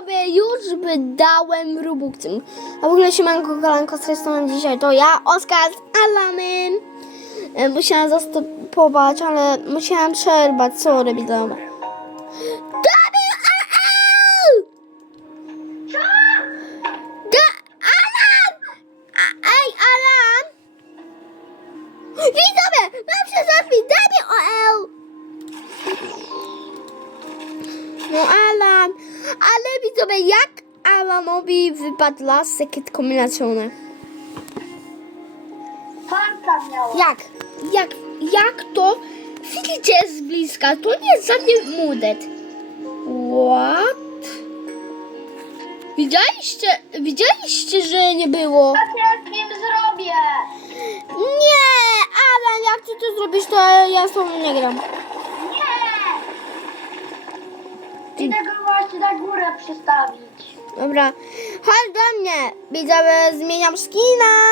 widzowie, już wydałem Robuxem. A w ogóle siemanko, kolanko z tej strony dzisiaj to ja, Oskar z Alanem. E, Musiałam zastopować, ale musiałam przerwać, sorry widzowie. A! Widzowie, mam się zapisać WL! No Alan, ale widzowie, jak Alanowi wypadł lasek kombinacyjny? Fanka miała. Jak? Jak? Jak to? Widzicie z bliska, to nie jest żadny mudet. What? Widzieliście, widzieliście, że nie było? Tak ja z nim zrobię. Nie, Alan, jak ty to zrobisz, to ja z tobą nie gram. Nie! Idę go właśnie na górę przystawić. Dobra, chodź do mnie. Widzowie, zmieniam skina.